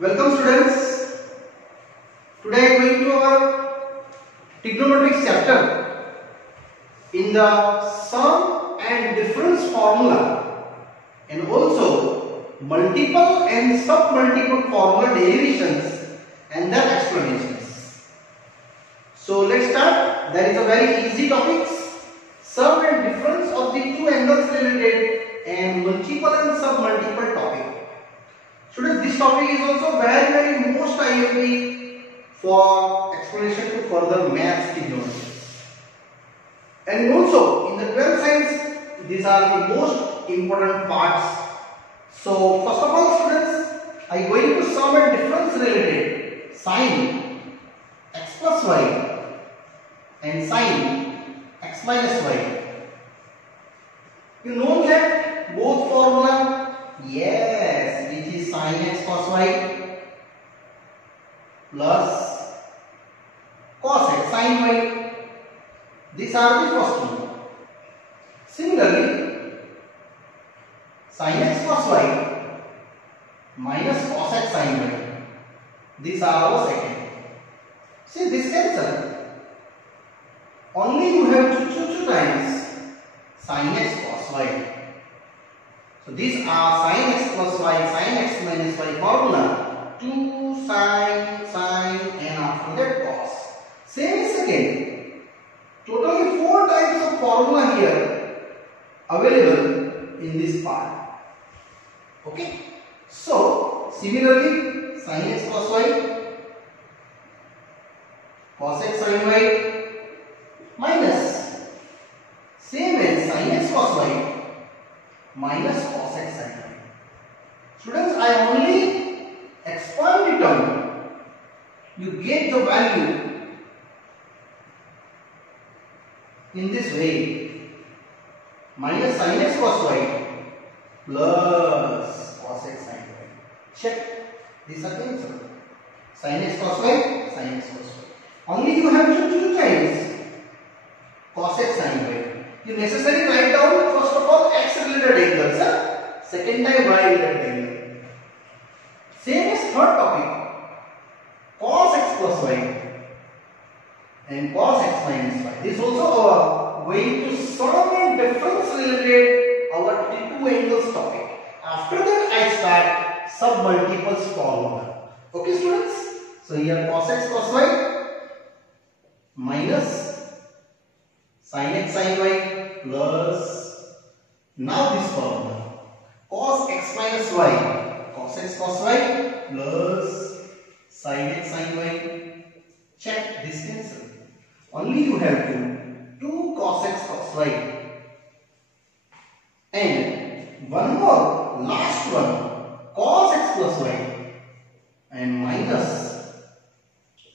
Welcome students. Today I am going to our trigonometrics chapter in the sum and difference formula and also multiple and sub-multiple formula derivations and their explanations. So let's start. There is a very easy topics, sum and difference of the two angles related and multiple and sub-multiple topic. Students, this topic is also very most IMP for explanation to further maths trigonometry. And also in the 12th science, these are the most important parts. So first of all students, I am going to sum and difference related sin x plus y and sin x minus y. You know that both formula? Yes, which is sin x cos y plus cos x sin y. These are the first one. Similarly, sin x cos y minus cos x sin y. These are our second. See, this cancel. Only you have to choose two times sin x cos y. So these are sin x plus y, sin x minus y formula. 2 sin and after that cos. Same is again. Totally 4 types of formula here available in this part. Okay. So similarly, sin x cos y, cos x sin y minus same as sin x cos y minus cos x sin y. Students, I only expand the term. You get the value in this way. Minus sin x cos y plus cos x sin y. Check. These are cancelled. Sin x cos y, sin x cos y. Only you have to two times cos x sin y. You necessarily write down first of all x related angles, second time y related angle. Same as third topic, cos x plus y and cos x minus y. This also our going to sum and difference related our two angles topic. After that I start sub-multiples formula. Okay students? So here cos x cos y minus sin x sin y plus now this formula cos x minus y, cos x cos y plus sin x sin y. Check this cancel. Only you have to 2 cos x cos y and one more last one cos x plus y and minus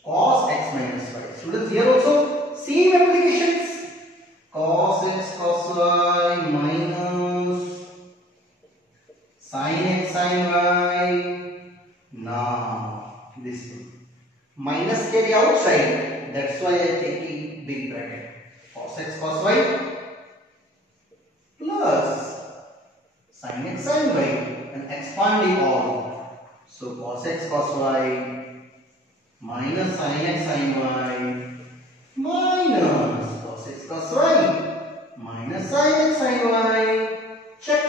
cos x minus y. Students, here also same applications. Cos x cos y minus sin x sin y. Now this minus carry outside, that's why I take a big bracket. Cos x cos y plus sin x sin y and expanding all. So cos x cos y minus sin x sin y minus cos x cos y minus sin x sin y. Check.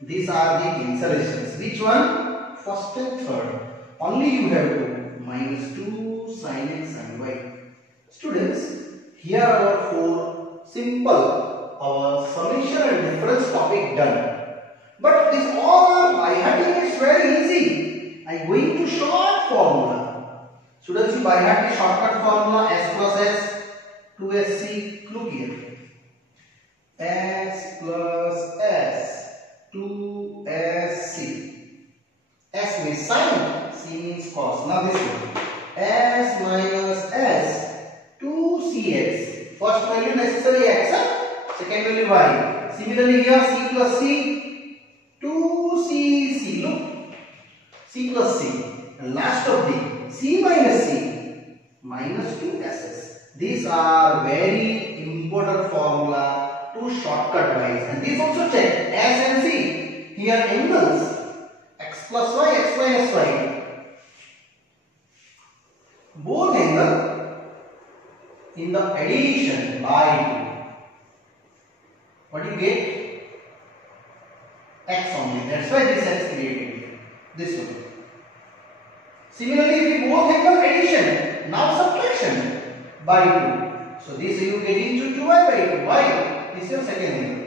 These are the cancellations. Which one? First and third. Only you have to minus 2 sin x sin y. Students, here are our 4 simple our summation and difference topic done. But this all are by hearting. It's very easy. I am going to short formula. Students, you by heart the shortcut formula s plus s 2sc. Look here. S plus s 2sc. S means sin, c means cos. Now this one. S minus s 2cx. First value necessary x, second value y. Similarly here c plus c 2cc. Look, c plus c. And last of the c minus c minus 2ss. These are very important formula to shortcut wise. And these also check s and c. Here angles x plus y, x minus y. in the addition by 2. What do you get? X only. That's why this x created here. This one. Similarly, if we both angle addition, now subtraction by 2. So this you get into 2y by 2. Why? This is your second angle.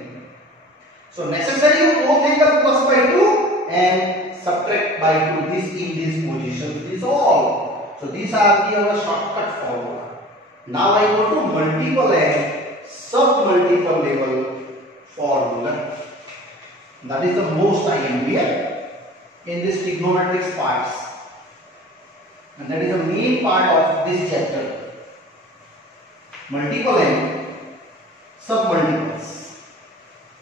So necessary you both angle plus by 2 and subtract by 2. This in this position. This all. So these are our shortcut formula. Now I go to multiple and sub-multiple level formula. That is the most I am here in this trigonometrics parts. And that is the main part of this chapter. Multiple and sub-multiples.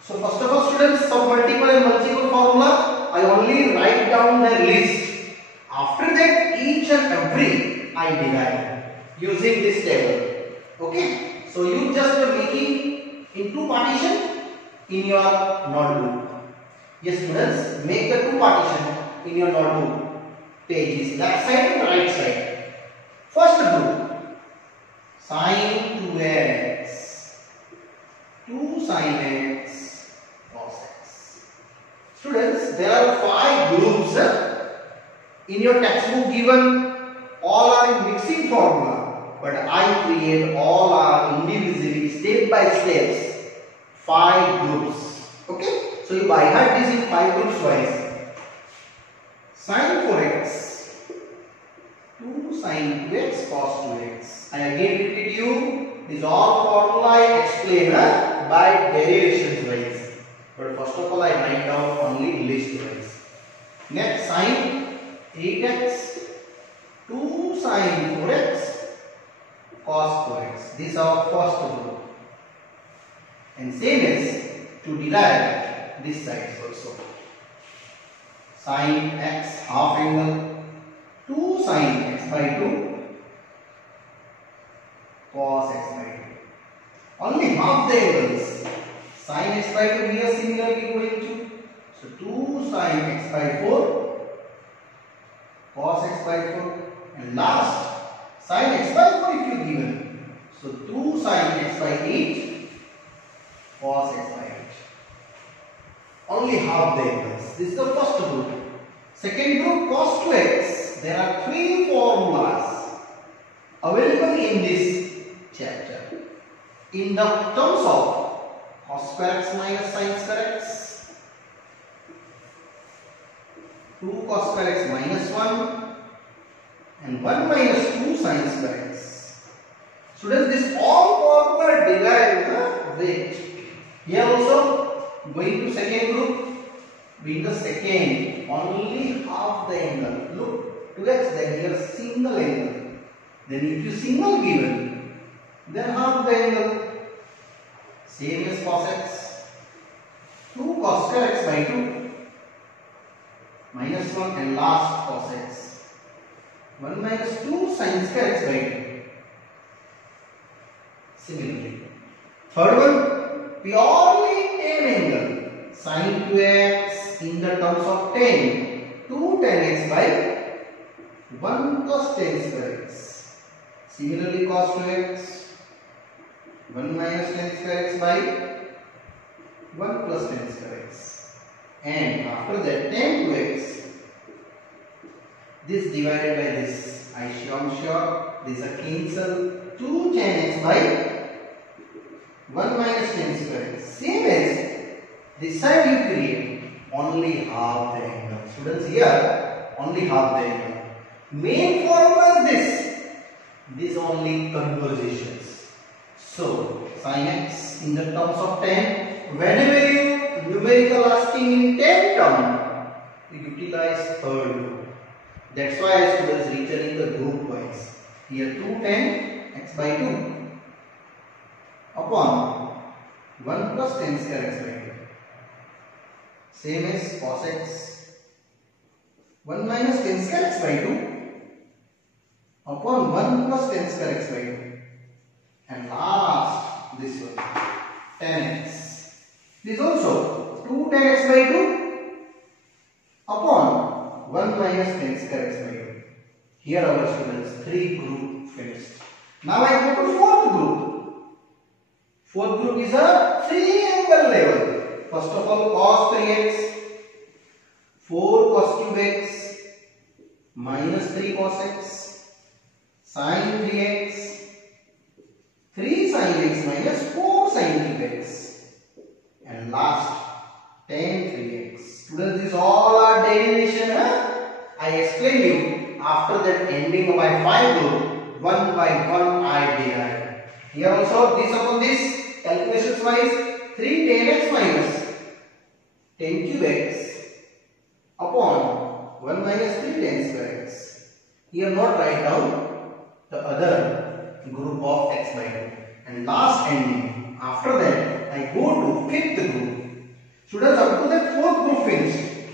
So first of all students, sub-multiple and multiple formula, I only write down the list. After that each and every I derive using this table. Okay. So you just making in two partition in your notebook. Yes students, make the two partition in your notebook. Pages left side and right side. First group, sin 2x, 2 sin x cos x. Students, there are 5 groups in your textbook given. All are in mixing formula, but I create all are individually step by steps 5 groups. Okay, so you by heart this in 5 groups wise. Sin 4x, 2 sin 2x cos 2x. I again repeat you, this all formula I explain by derivations wise. But first of all I write down only list wise. Next sin 8x, 2 sin 4x cos 4x. This is our first group. And same as to derive this side also. Sin x half angle, 2 sin x by 2 cos x by 2. Only half the angles. Sin x by 2 here similarly going to. So 2 sin x by 4 cos x by 4. And last sin x by 4 if you given. So 2 sin x by 8 cos x by 8. Only half the angles. This is the first group. Second group cos 2x. There are 3 formulas available in this chapter. In the terms of cos square x minus sin square x, 2 cos square x minus 1 and 1 minus 2 sin square x. Students, this all formula derived with. Here also going to second group. Being the second, only half the angle. Look, 2x, then here single angle. Then if you single given, then half the angle. Same as cos x. 2 cos square x by 2 minus 1 and last cos x. 1 minus 2 sin square x by 2. Similarly. Third one, purely tan angle. Sin 2x in the terms of tan. 2 tan x by 1 plus tan square x. Similarly cos 2x. 1 minus tan square x by 1 plus tan square x. And after that tan 2x. This divided by this. I am sure this is a cancel. 2 tan x by 1 minus tan square x. Same as this side you create only half the angle. Students, here only half the angle. Main formula is this. This only conversions. So sin x in the terms of tan. Whenever you numerical asking in tan term, you utilize third group. That's why students returning the group wise. Here 2 tan x by 2 upon 1 plus tan square x by 2. Same as cos x. 1 minus tan square x by 2 upon 1 plus tan square x by 2. And last, this one, tan x. This also 2 tan x by 2 upon 1 minus tan square x by 2. Here our students, 3 group finished. Now I go to fourth group. Fourth group is a triangle level. First of all, cos 3x, 4 cos cube x, minus 3 cos x, sin 3x, 3 sin x minus 4 sin cube x, and last 10 3x. Students, these all are derivation. I explain you after that ending by 5 group, one by one I derive. Here also this upon this, calculations wise, 3 10x minus 10 cube x upon 1 minus 3 10 square x. Here not write down the other group of x by 2. And last ending, after that I go to fifth group. Students, up to that fourth group finished.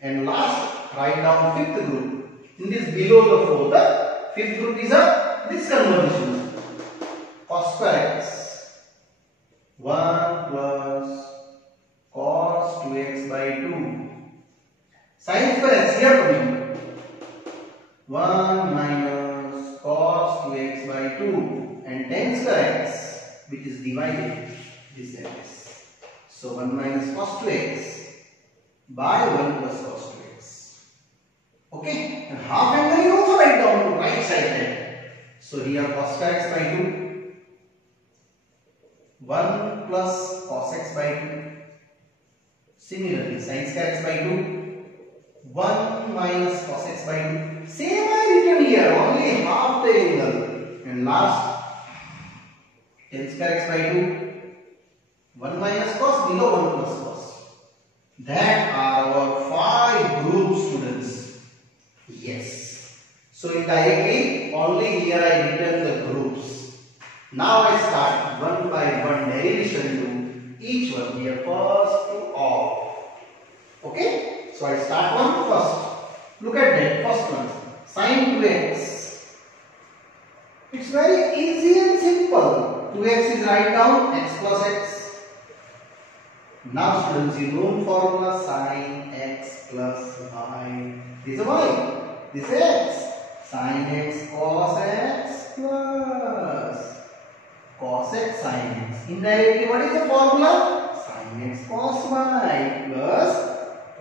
And last, write down fifth group. In this below the fourth, fifth group is this conversion. Cos square x 1 plus cos 2x by 2. Sin square x here coming 1 minus cos 2x by 2 and tan square x, which is divided this x. So 1 minus cos 2x by 1 plus cos 2x. Okay, and half angle you also write down to right side there. So here cos x by 2, 1 plus cos x by 2. Similarly, sin square x by 2, 1 minus cos x by 2. Same I written here, only half the angle. And last, tan square x by 2, 1 minus cos below 1 plus cos. That are our 5 group, students. Yes. So indirectly, only here I written the groups. Now I start one by one derivation to each one. Here first to all. Okay. So I start one first. Look at that first one. Sin 2x. It's very easy and simple. 2x is write down x plus x. Now students, you know formula sin x plus y. This is y. This is x. Sin x cos x plus cos x sin x. Indirectly, what is the formula? Sin x cos y plus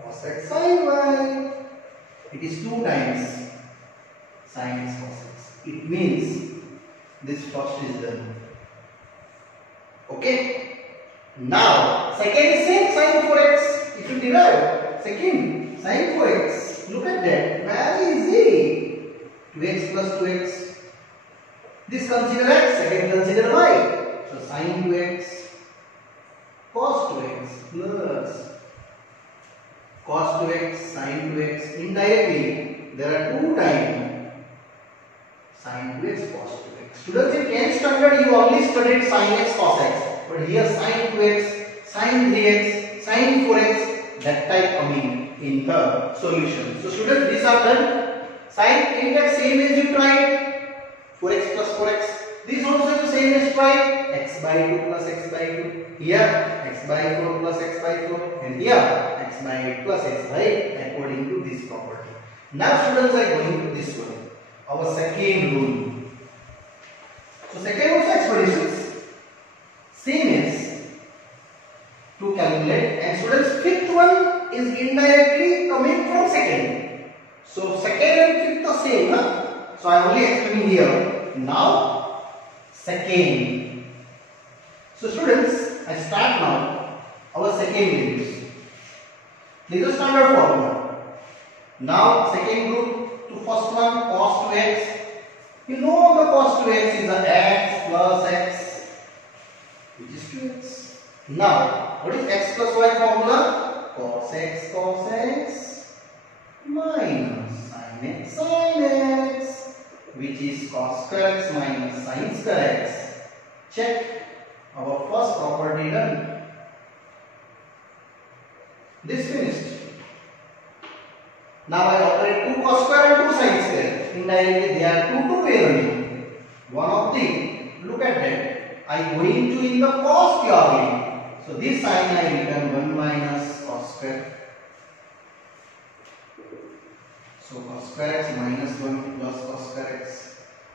cos x sin y. It is 2 times sin x cos x. It means this first is done. Okay. Now, second is same sin 4x. If you derive second sin 4x, look at that. Very easy. 2x plus 2x. This consider x, second consider y. So sin 2x cos 2x plus cos 2x sin 2x. Indirectly, there are 2 times sin 2x cos 2x. Students, in 10th standard you only studied sin x cos x. But here sin 2x, sin 3x, sin 4x, that type coming in the solution. So students, these are done. Sin 8x same as you tried, 4x plus 4x. This also the same as tried, x by 2 plus x by 2. Here x by 4 plus x by 4, and here x by 8 plus x by 8 according to this property. Now students, I going to this one, our second rule. So second also expressions same as to calculate, and students, fifth one is indirectly coming from second. So second and fifth are same. So I am only explaining here. Now second. So students, I start now our second values. This is standard formula. Now second group to first one cos 2x. You know the cos 2x is a x plus x, which is 2x. Now, what is x plus y formula? Cos x minus sin x, which is cos square x minus sin square x. Check, our first property done. This finished. Now I operate 2 cos square and 2 sin square. Indirectly, they are 2 pair only. One of the, look at that. I going to in the cos purely. So this sign I written 1 minus cos square. So cos square x minus 1 plus cos square x.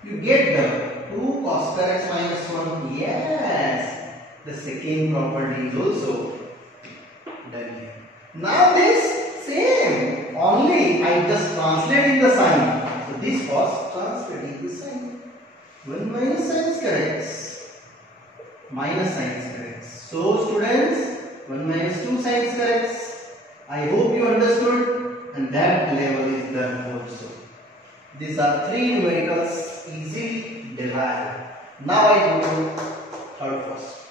You get the 2 cos square x minus 1. Yes, the second property is also done here. Now this same, only I just translating the sign. So this was translating the sign. 1 minus sin square x minus sin square x. So students, 1 minus 2 sin square x. I hope you understood, and that level is done also. These are three numericals easily derived. Now I go to third first.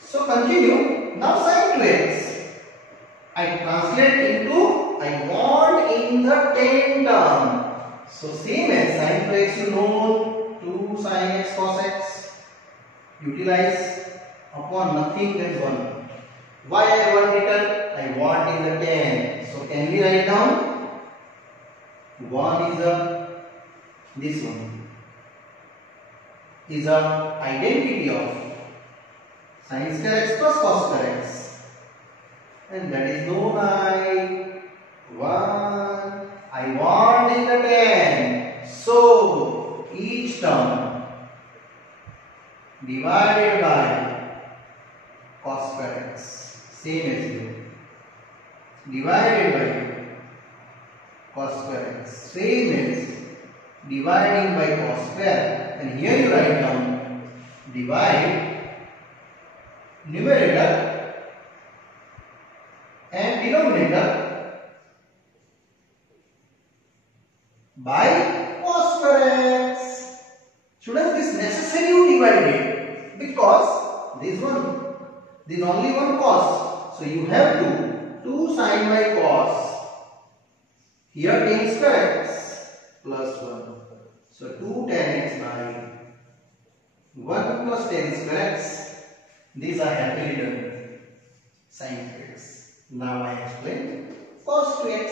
So continue. Now sin 2x. I translate into, I want in the 10 term. So same as sin 2x, you know, 2 sin x cos x. Utilize upon nothing, then 1. Why I want written? I want in the 10. So can we write down? 1 is this one is a identity of sin square x plus cos square x, and that is known I 1. I want in the 10. So each term divided by cos square x, same as you, divided by cos square x, same as dividing by cos square, and here you write down divide numerator and denominator by cos square x. Students, this necessary you divided because this is only one cos, so you have to 2 sin by cos, here tan square x plus 1. So 2 tan x by 1 plus tan square x. These are happily done. Sin 2x. Now I explain cos 2x.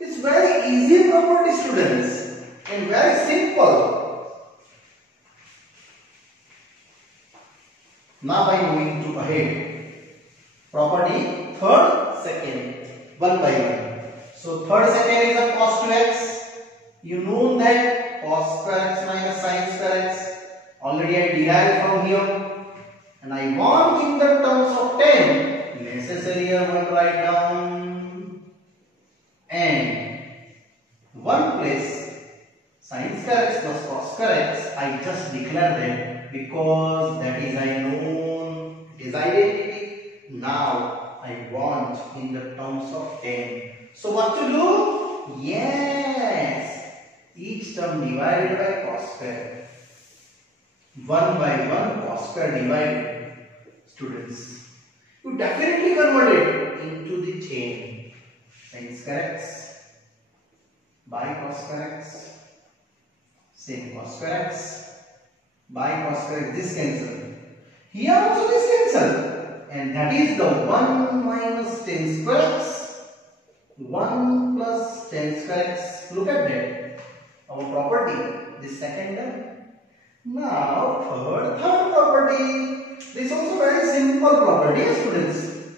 It's very easy property, students, and very simple. Now I am going to ahead. Property third, second, one by one. So third, second is a cos 2x. You know that cos square x minus sin square x. Already I derived from here. And I want in the terms of 10. Necessary here one write down. And 1 place sin square x plus cos square x. I just declare that because that is I known. It is identity. Now I want in the terms of 10. So what to do? Yes, each term divided by cos square. 1 by 1 cos square divided. Students, you definitely convert it into the chain. Sin square x by cos square x. Same cos square x by cos square x. This cancel. Here also this cancel. And that is the 1 minus tan square x. 1 plus tan square x. Look at that. Our property. This second term. Now third property. This is also very simple property, students.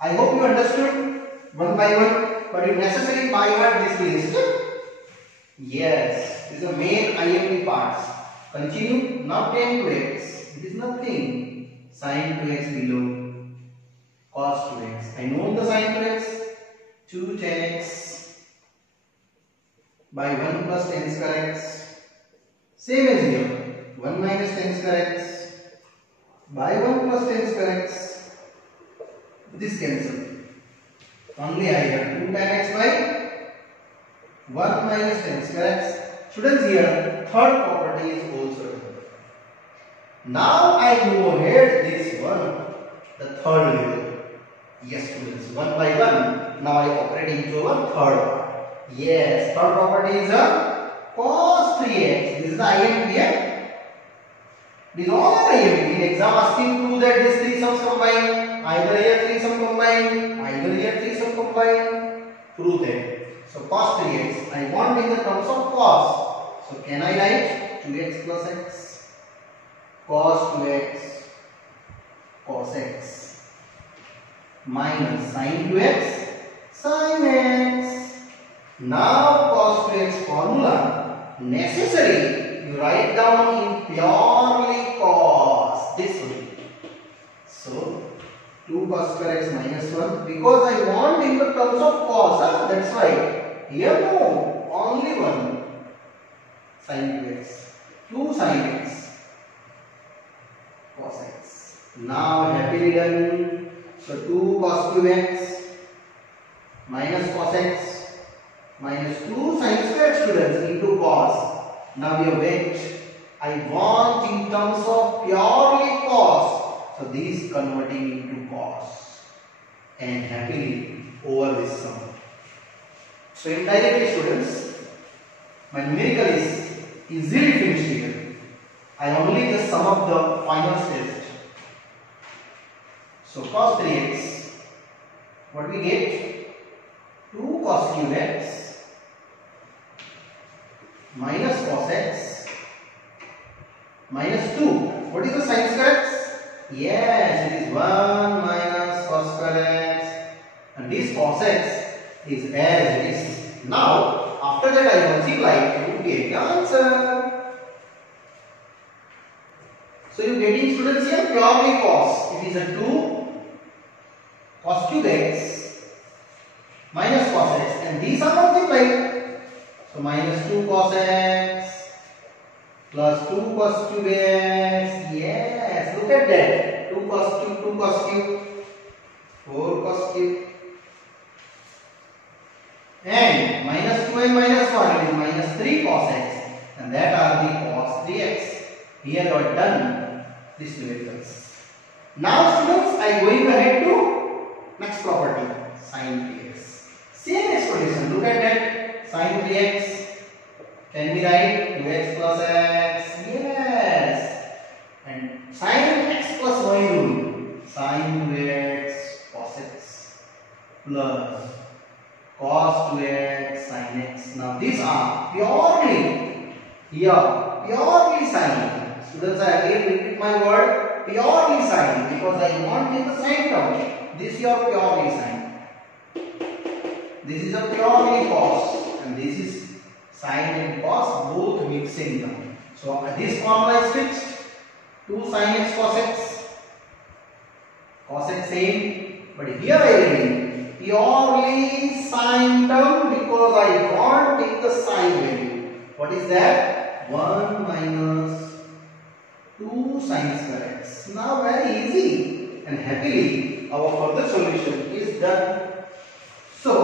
I hope you understood one by one, but you necessarily by heart this list. Yes, this is the main IMP parts. Continue. Now tan 2x. It is nothing. Sin 2x below cos 2x. I know the sin 2x. 2 tan x by 1 plus tan square x. Same as here. 1 minus tan square x by 1 plus tan square x. This cancel. Only I have 2 tan x by 1 minus tan square x. Students, here third property is also done. Now I go ahead this one, the third level. Yes, students, 1 by 1. Now I operate into one third part. Yes, third property is a cos 3x. This is the IMP here. These all are IMP. In exam asking prove that these 3 sums combine. Either here 3 sum combine, either here 3 sum combine. Prove that. So cos 3x. I want in the terms of cos. So can I write 2x plus x? Cos 2x cos x minus sin 2x sin x. Now cos 2x formula necessary. You write down in purely cos. So 2 cos square x minus 1, because I want in the terms of cos, that's why. Here no, only 1 sin 2x, 2 sin x cos x. Now happily done. So 2 cos cube x minus cos x minus 2 sin square students into cos. Now we wait. I want in terms of purely cos. So these converting into cos and happily over this sum. So indirectly students, my numerical is easily finished here. I only just sum up the final test. So cos 3x, what we get? 2 cos cube x minus cos x minus 2. What is the sin square x? Yes, it is 1 minus cos square x, and this cos x is as it is. Now, after that I multiply to get the answer. So you getting students here purely cos. It is a 2 cos cube x minus cos x, and these are multiplied. So minus 2 cos x plus 2 cos cube x. Yes, look at that. 2 cos cube, 2 cos cube, 4 cos cube. And minus 2 and minus 1 is minus 3 cos x. And that are the cos 3x. Here you are done these numericals. Now students, I going ahead to next property, sin 3x. Same explanation. Look at that. Sin 3x. Can we write 2x plus x? Yes. And sin x plus y rule. Sin 2x cos x plus cos 2x sin x. Now these are purely sin. Students, I again repeat my word, purely sin, because I want in the sin term. This is your purely sin. This is a purely cos, and this is sin and cos both mixing them. So this formula is fixed. 2 sin x cos x same, but here I read purely sin term because I want take the sin value. What is that? 1 minus 2 sin square x. Now very easy, and happily our further solution is done. So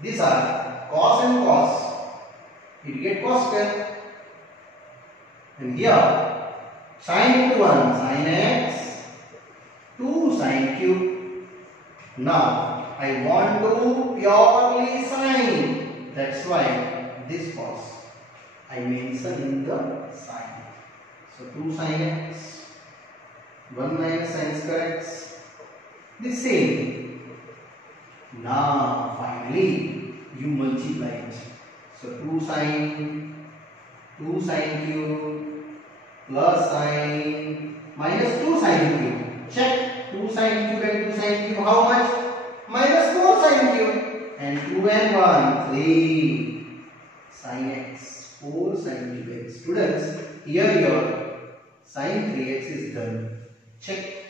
these are cos and cos. You get cos square. And here sin into 1 sin x, 2 sin cube. Now I want to purely sin. That's why this cos I mention in the sin. So 2 sin x, 1 minus sin square x. The same. Now finally you multiply it. So 2 sin cube plus sin minus 2 sin cube. Check 2 sin cube and 2 sin cube. How much? Minus 4 sin cube. And 2 and 1, 3 sin x, 4 sin cube x. Students, here your sin 3x is done. Check.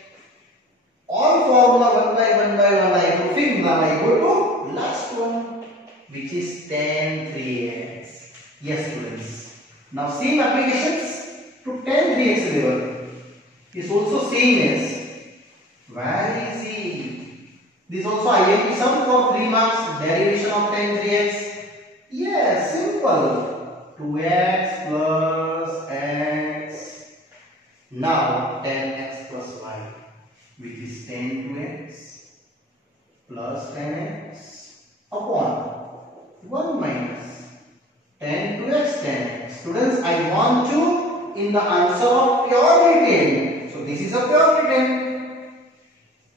All formula 1 by 1 I am proving. Now I go to last one, which is tan 3x. Yes students. Now same applications to tan 3x level is also same as very easy. This also IIT sum for 3 marks, derivation of tan 3x. Yes, simple. 2x plus x. Now tan x plus y, which is tan 2x plus tan x upon 1 minus tan 2x tan x. Students, I want you in the answer of purely tan. So this is a purely tan.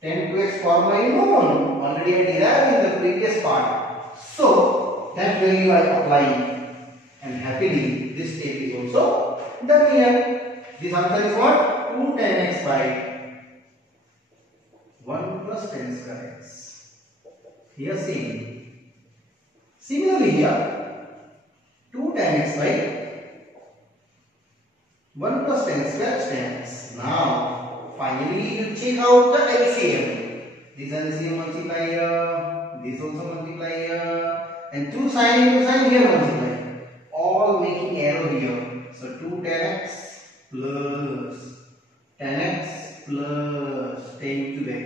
Tan 2x formula you know already I derived in the previous part. So that value I apply, and happily this step is also done here. This answer is what? 2 tan x by 1 plus tan square x. Here same. Similarly here 2 tan x by 1 plus tan square tan x. Now finally you check out the LCM. This LCM multiply here, this also multiply here, and 2 sin into sin here multiply. All making arrow here. So 2 tan x plus 10x plus 10 cube x.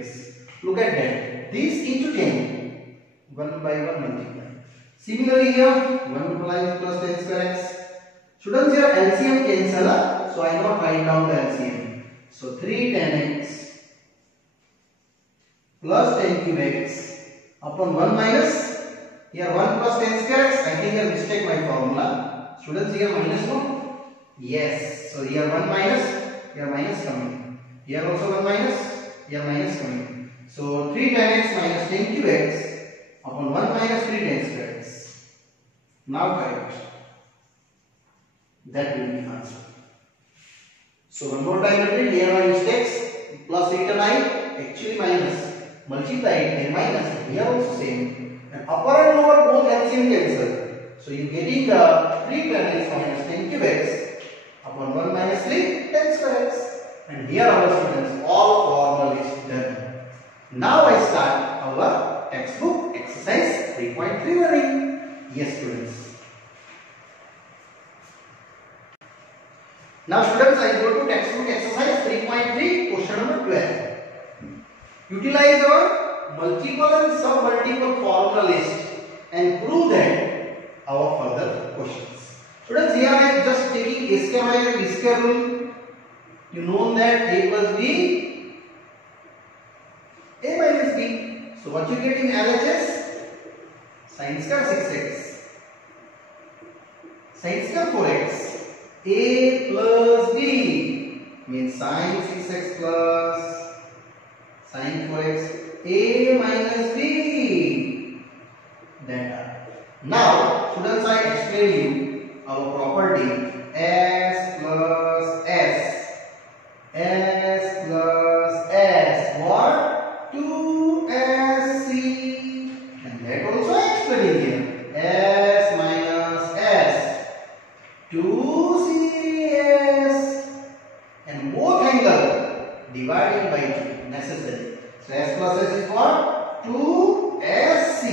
Look at that. This into 10. 1 by 1 multiply. Similarly here 1 plus 10 square x. Students, here LCM cancel, so I not write down the LCM. So 3 tan x plus 10 cube x upon 1 minus, here 1 plus 10 square x. I think I mistake my formula. Students, here minus no? Yes. So here 1 minus, here minus coming. Here also 1 minus, here minus coming. So 3 tan x minus 10 cube x upon 1 minus 3 tan square x. Now correct. That will be answer. So one more time repeat. Here are mistakes. Plus written I, actually minus. Multiply it, then minus. Here also same. And upper and lower both LCM cancel. So you getting the 3 tan x minus 10 cube x upon 1 minus 3 tan square x. And here our students, all formula is done. Now I start our textbook exercise 3.3 learning. Yes, students. Now students, I go to textbook exercise 3.3 question number 12. Utilize our multiple and sub-multiple formula list and prove that our further questions. Students, here I am just taking a square minus b square rule. You know that a plus b, a minus b. So what you get in LHS? Sin square 6x, sin square 4x. A plus b means sin 6x plus sin 4x. A minus b. That. Now, students, I explain you our property s plus s. S plus s. What? 2sc. And that also I explain here. S minus s. 2cs. And both angle dividing by 2 necessary. So s plus s is what? 2sc.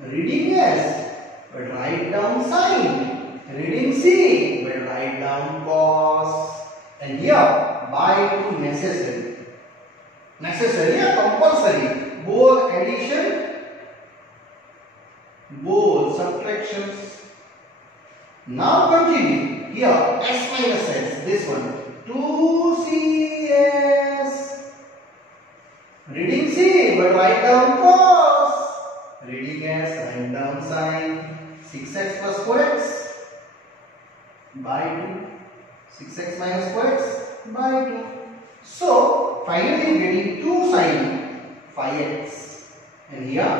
Reading s, but write down sin. Reading c, but write down cos. And here by 2 necessary. Necessary, yeah, compulsory. Both addition, both subtractions. Now continue. Here s minus s, this one. 2cs. Reading c, but write down cos. Reading s, write down sin. 6x plus 4x by 2. 6x minus 4x by 2. So finally getting 2 sin 5x. And here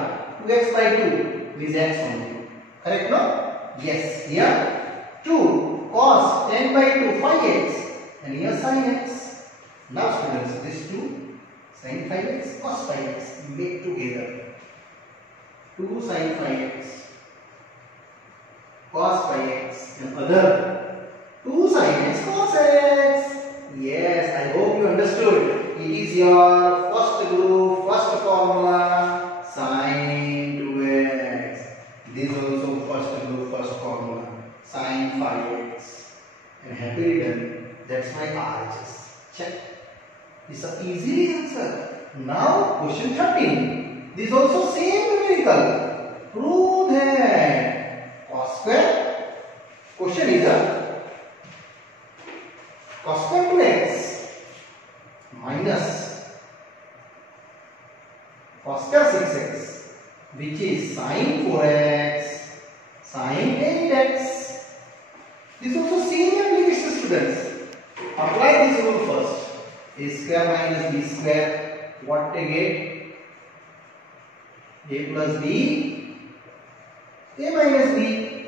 2x by 2 means x only. Correct, no? Yes. Here 2 cos 10 by 2 5x. And here sin x. Now students, this 2 sin 5x cos 5x make together. 2 sin 5x cos 5x and other 2 sin x cos x. Yes, I hope you understood. It is your first group, first formula, sin 2x. This is also first group, first formula, sin 5x. And happily done. That's my RHS. Check. This is an easy answer. Now question 13. This is also same numerical. Prove that cos square. Question is a cos square 2x minus cos square 6x, which is sin 4x sin 8x. This also same application, students. Apply this rule first. A square minus b square. What they get? A plus b, a minus b.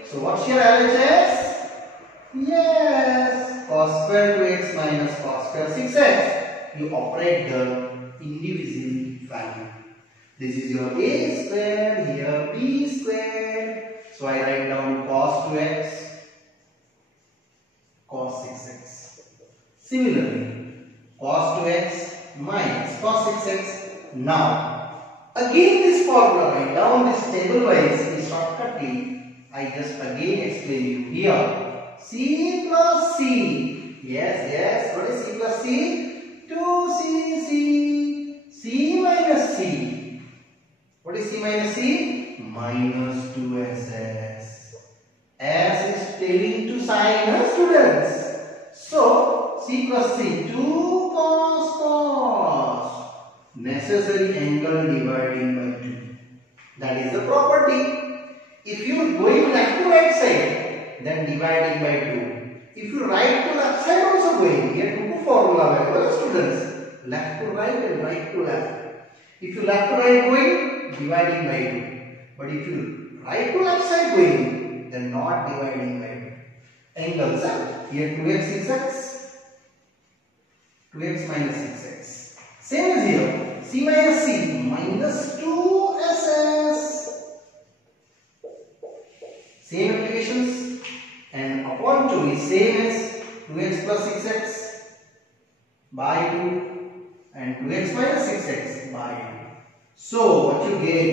So what's your LHS? Yes, cos square 2x minus cos square 6x. You operate the indivisible value. This is your a square, here b square. So I write down cos 2x, cos 6x. Similarly, cos 2x minus cos 6x. Now, again this formula, write down this table wise in shortcutly. I just again explain you here. C plus C. Yes. What is C plus C? 2C. C minus C. What is C minus C? Minus 2SS. S is telling to sign, students. So, C plus C, 2 cos. Necessary angle dividing by 2. That is the property. If you going left to right side, then dividing by 2. If you right to left side also going, here two formula available, students. Left to right and right to left. If you left to right going, dividing by 2. But if you right to left side going, then not dividing by 2. Angles, here 2x is x, 2x minus 6x. Same as here, C minus C, minus 2SS. Same applications, and upon 2 is same as 2x plus 6x by 2 and 2x minus 6x by 2. So what you get,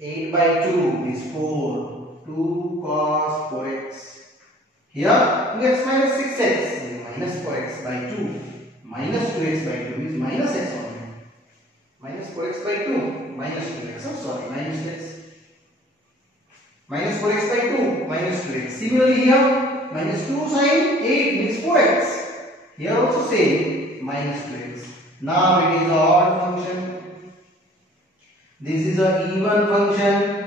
8 by 2 is 4, 2 cos 4x. Here 2x minus 6x is minus 4x by 2, minus 2x by 2 is minus x only. Minus 4x by 2, minus 2x, oh sorry, minus x. Minus 4x by 2, minus 2x. Similarly here, minus 2 sine 8 means 4x. Here also same, minus 2x. Now it is an odd function. This is an even function.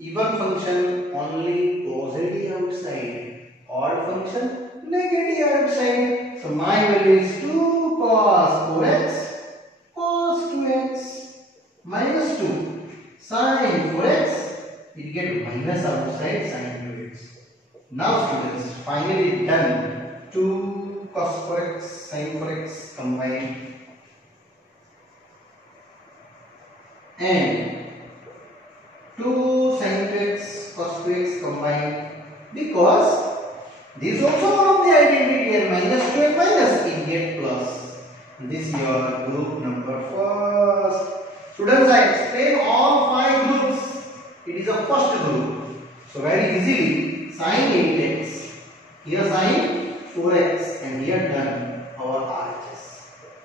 Even function only positive outside. Odd function negative outside. So my value is 2 cos 4x cos 2x minus 2 sine 4x. It get minus outside sine 2x. Now students, finally done. 2 cos 4x sine 4x combined and 2 sine 2x cos 2x combined, because this is also one of the identity, and minus 2 and minus it get plus. This is your group number first. Students, I explain all 5 groups. It is a first group. So very easily, sine 8x, here sine 4x, and here done our RHS.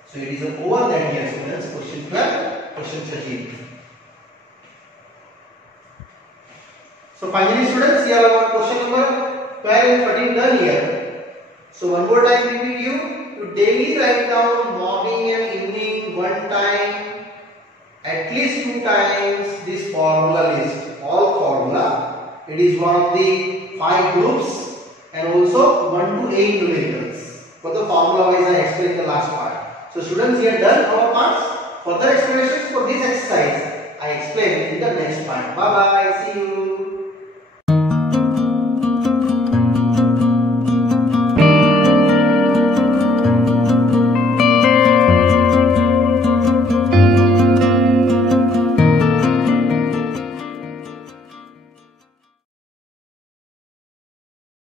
So it is over that here, students. Question 12, question 13. So finally students, here our question number 12 and 13 done here. So one more time repeat you, daily write down morning and evening one time, at least 2 times this formula list, all formula. It is one of the 5 groups and also 1 to 8 numericals. For the formula wise I explained the last part. So students, here done our parts. Further explanations for this exercise I explain in the next part. Bye bye, see you.